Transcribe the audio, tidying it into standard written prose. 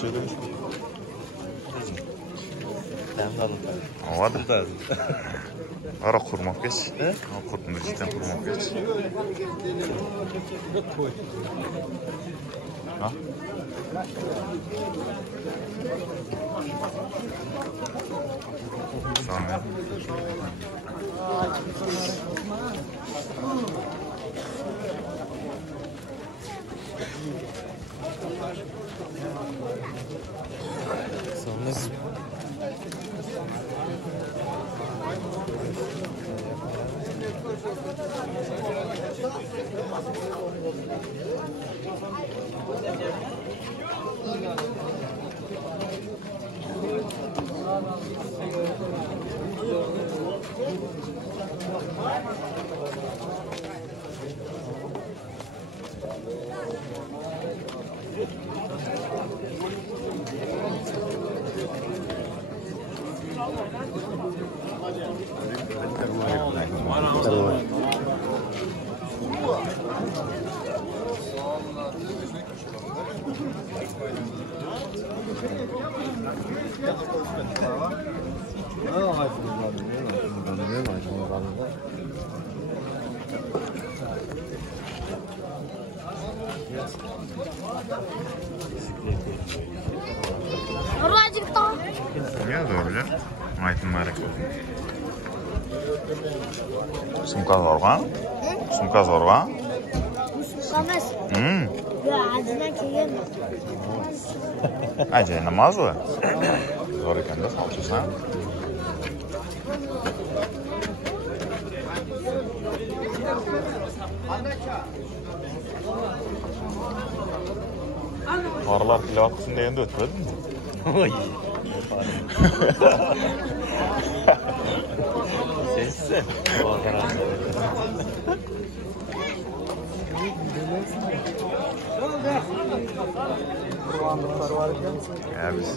Şöyle. Oladi. Ara qurmoq geç. Qurtni cidden qurmoq geç. Ha? Sonra. Ya doğru. Aytın merak olsun. Sumka zorgan? Sumka zorgan? Sumkamas. Ya acidan kelgan. Acay namoz bu. Zo'r ekan-da, solchisan. Qorilar tilovat qilsin deganda o'tmadimi? Oy. Sensin. Ya biz.